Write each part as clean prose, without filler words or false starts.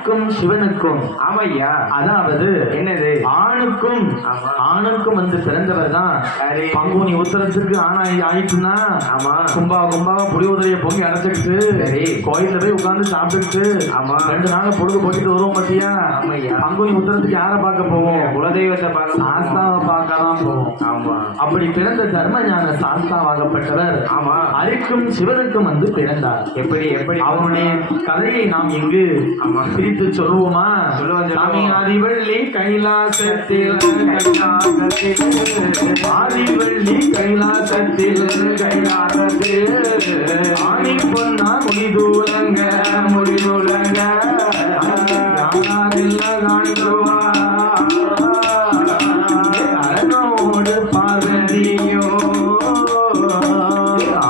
ஆதிக்கும் சிவனுக்கும். ஆமையா. அதாவது என்னது? ஆணுக்கும் வந்து பிறந்தவர் தான். பங்குனி உத்தரத்துக்கு ஆயிட்டுன்னா கும்பா புளியோதரைய பொங்கி அடைச்சிட்டு கோயில போய் உட்கார்ந்து சாப்பிட்டுட்டு 2 நாள் பொழுது போயிட்டு வருவோம் பத்தியா. பங்குனி உத்தரத்துக்கு யாரை பார்க்க போவோம்? குலதெய்வத்தை பார்க்க, சாஸ்தாவை பார்க்க தான் போவோம். அப்படி பிறந்த தர்ம ஞான சாஸ்தாவாகப்பட்டவர் அரிக்கும் சிவனுக்கும் வந்து பிறந்தார். எப்படி அவனுடைய கதையை நாம் இங்கு பிரித்து சொல்லுவோமா? சாமி ஆதிவள்ளி கைலாசத்தில் ஆதிவள்ளி கைலாசத்தில் ஆணி பொன்னா முடிதூலங்க காணுவா அரணோடு பார்வதியோ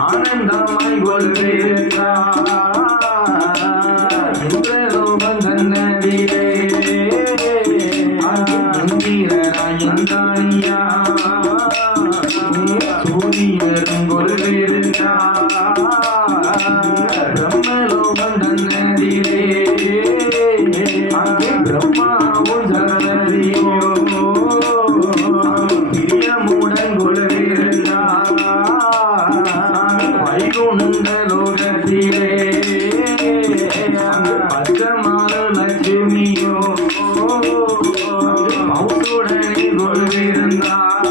ஆனந்தமாய் கொள்கிறார் இந்திரலோகம் தன்னதிலே இந்திரராயந்தானியா சூரியரும் கொள்கிறார் பிரம்மலோகம் தன்னதிலே பிரம்மாவும் ஜனதியோ பிரியமுடன் கொள்கிறார் வைகுண்ட லோகத்திலே பச்சமாறு லட்சுமியோ மௌசுடனே கொள்கிறார்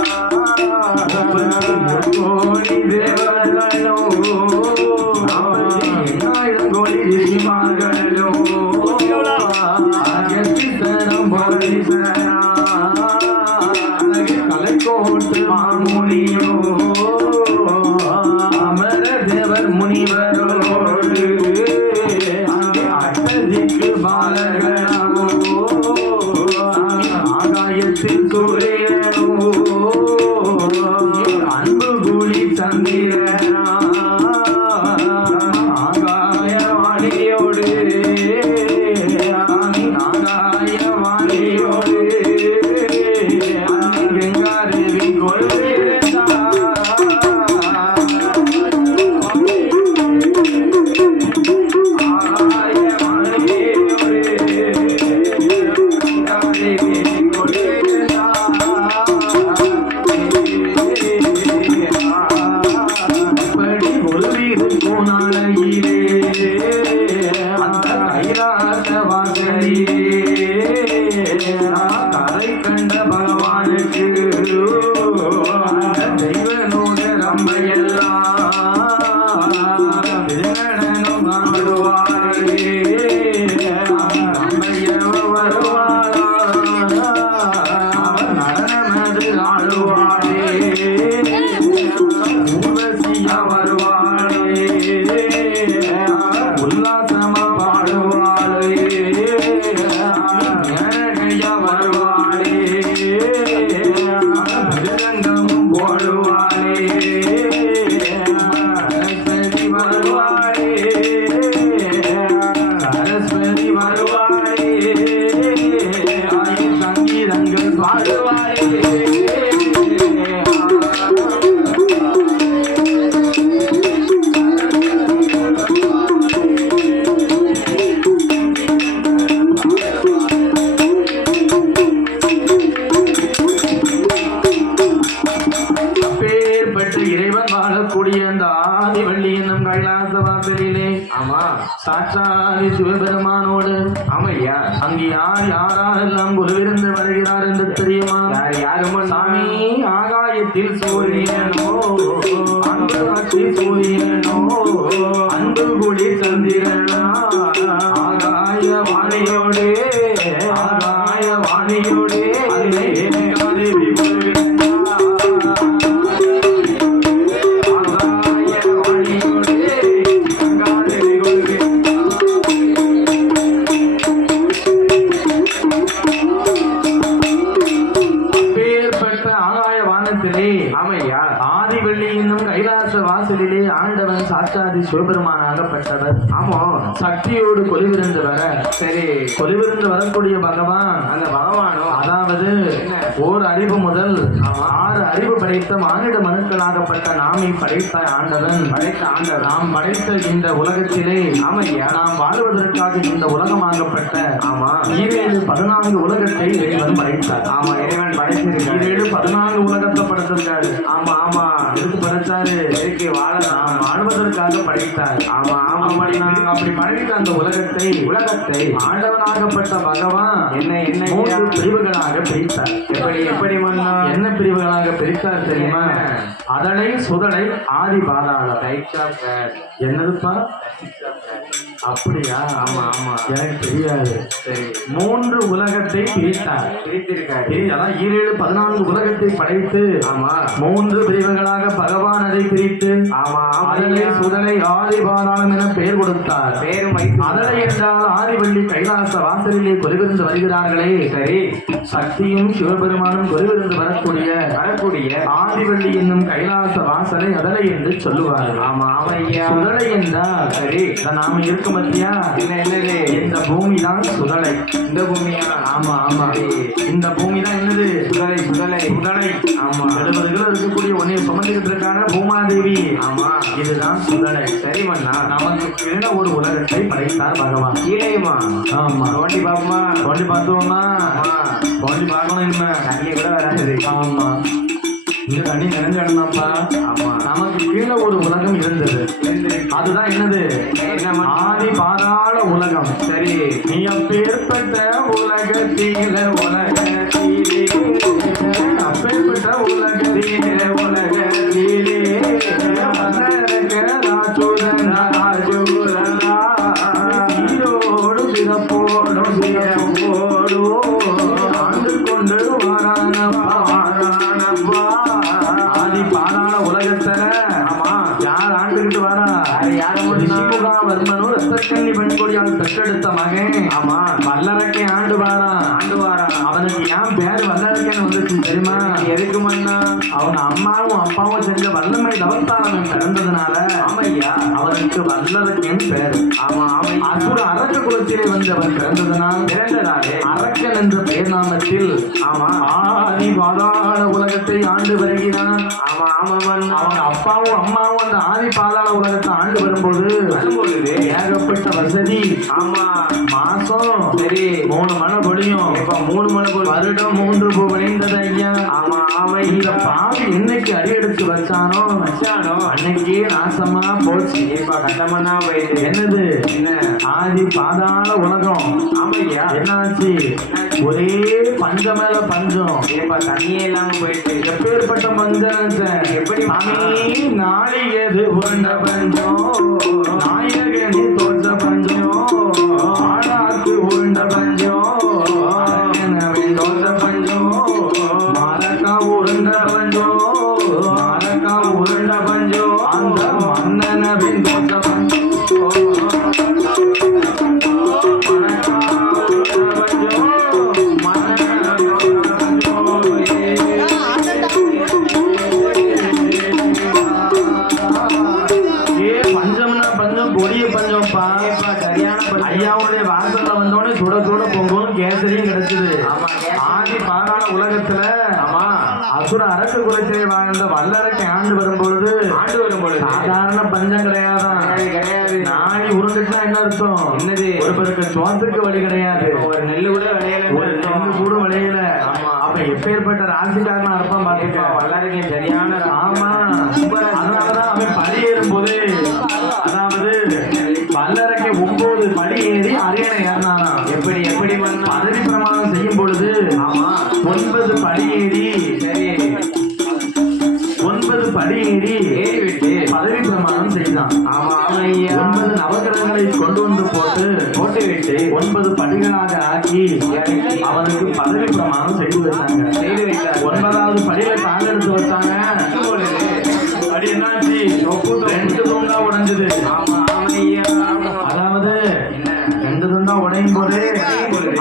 கோடி தேவர்களோ 40,000 கோடி ரிஷிமார்களோ கலைக்கோட்டு மாமுனியோ அமர தேவர் முனிவரோடு அட்டதிக்கு பாலகனோ ஆகாயத்தில் சூரியனோ அன்பு கூலி சந்திரனா ஆகாயவாணியோடு ஆகாயவாணியோடு வெங்காரவி கரை கண்ட பகவானுக்கு தெய்வனோட ரம்பையெல்லாம் விரணனும் வருவாரே ரம்பையவ வருவாரா அவர் நடனமது ஆடுவாரே ஊர்வசியா வருவாரே உல்லாசமா பாடுவாரே வருவாளே மிருதங்கமும் போடுவாளே சரஸ்வதி வருவாளே சரஸ்வதி வருவாளே சங்கீதங்கள் பாடுவாளே இறைவன் வாழக்கூடிய அந்த ஆதிவள்ளி என்னும் கைலாச வாசலிலே சாட்சாதி சிவபெருமானோடு அங்கு யாரெல்லாம் குருவிருந்து வருகிறார் என்று தெரியுமா? யாரும் சாமி ஆகாயத்தில் சூரியனோ அன்பு காட்சி சூரியனோ அன்பு குடி சந்திரனா ஆகாயவாணியோடு ஆதிவள்ளி என்னும் கைலாச வாசலிலே ஆண்டவன் சாட்சாதி சிவபெருமானான ஆகப்பட்டவர். ஆமா. சக்தியோடு கொலிவிருந்து வர சரி. கொலிவிருந்து வரக்கூடிய பகவான் அந்த பகவானும் அதாவது என்ன? ஓர் அறிவு முதல் ஆமா. 6 அறிவு படைத்த மானிட மனுக்களாகப்பட்ட நாமை படைத்த ஆண்டவன். நாம் படைத்த இந்த உலகத்திலே ஆமையா நாம் வாழ்வதற்காக இந்த உலகமாகப்பட்ட ஆமா 14 உலகத்தை இறைவன் படைத்தார். ஆமா இறைவன் படைத்திருக்காரு. 14 உலகத்தை படைத்திருக்காரு. ஆமா ஆமா எதுக்கு படைச்சாரு? இயற்கை வாழலாம் நாம் வாழ்வதற்காக படைத்தார். ஆமா ஆமா அப்படி படைத்த அந்த உலகத்தை ஆண்டவனாகப்பட்ட பகவான் என்ன 3 பிரிவுகளாக பிரித்தார். எப்படி மன்னா என்ன பிரிவுகளாக பிரித்தார் தெரியுமா? அதனை சுதனை ஆதி பாதாளம். என்னதுப்பா? அப்படியா? ஆமா ஆமா எனக்கு தெரியாது. சரி 3 உலகத்தை பிரித்தார். பிரித்திருக்காரு. அதான் 7 14 உலகத்தை படைத்து ஆமா 3 பிரிவுகளாக பகவான் அதை பிரித்து ஆமா அதனை சுதனை ஆதி பாதாளம் என பெயர் கொடுத்தார். பேரும் வைத்து அதனை என்றால் ஆதிவள்ளி கைலாச வாசலிலே கொலிவிருந்து வருகிறார்களே, சரி சக்தியும் சிவபெருமானும் கொலிவிருந்து வரக்கூடிய ஆதிவள்ளி என்னும் கைலாச வாசலை அதலை என்று சொல்லுவார்கள். ஆமா ஆமையா சுதலை என்றால் சரி நாம இருக்க பத்தியா என்னது இந்த பூமி தான் சுதலை. இந்த பூமியா ஆமா ஆமா இந்த பூமி தான் என்னது? சுதலை சுதலை. ஆமா 70 கிலோ இருக்கக்கூடிய ஒன்னைய சுமந்துகிட்டு இருக்காங்க பூமாதேவி. ஆமா இதுதான் சுதலை. சரி மன்னா நமக்கு கீழே ஒரு உலகத்தை படைத்தார் பகவான். கீழேயுமா ஆமா தோண்டி பாப்போமா தோண்டி பார்த்தோமா? ஆமா தோண்டி பார்க்கணும். இனிமே தண்ணி கூட வராது. ஆமா இந்த தண்ணி நிறைஞ்ச இடம்தான்ப்பா. ஆமா நமக்கு கீழே ஒரு உலகம் இருந்தது. அதுதான் என்னது? என்ன ஆதி பாதாள உலகம். சரி நீ அப்பேற்பட்ட உலகத்திலே அப்பேற்பட்ட உலகத்திலே ஈரோடு சிறப்போடும் ஆண்டு கொண்டு வாரானப்பா. ஆதி பாதாள உலகத்துல ஆமா யார் ஆண்டுகிட்டு வரா? ரிஷிமுகாவர்மனும் ரத்தக்கண்ணி பெண்கொடியால் பெற்றெடுத்த மகன். ஆமா வல்லரக்கை ஆண்டு வாரான். அவனுக்கு ஏன் பேர் வல்லரக்கன் வந்துச்சு தெரியுமா? எதுக்கு மன்னா அவங்க அம்மாவும் அப்பாவும் செஞ்ச வல்லமை தவத்தாளவன் பிறந்ததுனால ஆமையா அவனுக்கு வல்லரக்கன் பேர். ஆமா ஆமை அசுர அரக்க குலத்திலே வந்தவன் பிறந்ததாலே அரக்கன் என்ற பெயர் நாமத்தில் ஆமா ஆதி பாதாள உலகத்தை ஆண்டு வருகிறான். ஆமா ஆமா மன்னா அவங்க அப்பாவும் அம்மாவும் அந்த ஆதி பாதாள உலகத்தை ஆண்டு வரும்போது ஏகப்பட்ட வசதி. ஆமா மாசம் சரி 3 மழை பொழியும். இப்ப 3 மணி வருடம் 3 பூ விளைந்தது ஐயா. ஆமா ஆமை இந்த பாவி என்னைக்கு அடியெடுத்து வச்சானோ அன்னைக்கே நாசமா போச்சு. இப்ப கட்டமன்னா போயிட்டு என்னது? என்ன ஆதி பாதாள உலகம். ஆமையா என்னாச்சு? ஒரே பஞ்சம் மேல பஞ்சம். இப்ப தண்ணியே இல்லாம போயிட்டு எப்பேற்பட்ட பஞ்சம்? எப்படி சாமி நாளிகது உண்ட பஞ்சம், நாயகனி தோற்ற பஞ்சம், ஆடாக்கு உருண்ட பஞ்சம், அரக்கனவின் தோற்ற பஞ்சம், மரக்கா உருண்ட பஞ்சம், மரக்கா உருண்ட பஞ்சம், அந்த மன்னனவின் தோற்ற பஞ்சம், மரக்கா உருண்ட பஞ்சம், மன்னனவின் தோற்ற பஞ்சம் கொடிய பஞ்சம்ப்பா. சரியான ஐயாவுடைய வாசல்ல வந்தோடனே சுட சுட பொங்கலும் கேசரியும் கிடைச்சது. ஆதி பாதாள உலகத்துல ஆமா அசுர அரச குலத்திலே வாழ்ந்த வல்லரக்கை ஆண்டு வரும்பொழுது சாதாரண பஞ்சம் கிடையாதான். நாளை உருண்டுட்டுனா என்ன அர்த்தம்? என்னது? ஒரு பேருக்கு சோத்துக்கு வழி கிடையாது. ஒரு நெல்லு கூட விளையல ஒரு நெல்லு கூட விளையல. அப்ப எப்பேற்பட்ட ராசிக்காரனா இருப்பான் பாத்துக்க. வல்லரக்கை சரியான ஆமா அதனாலதான் அவன் படி ஏறும் போது அதாவது வல்லரக்கை 9 படி ஏறி அரியணை ஏறினானா. எப்படி பதவி பிரமாணம் செய்யும் பொழுது ஆமா 9 படி ஏறி 9 படி ஏறி ஏறிவிட்டு பதவி பிரமாணம் செய்தான். ஆமா ஆமையா 9 நவகிரகங்களை கொண்டு வந்து போட்டுவிட்டு 9 படிகளாக ஆக்கி அவனுக்கு பதவி பிரமாணம் செய்து வச்சாங்க. 9வது படியில கால் எடுத்து வச்சாங்க. படி என்னாச்சு? 2 தூண்டா உடைஞ்சது.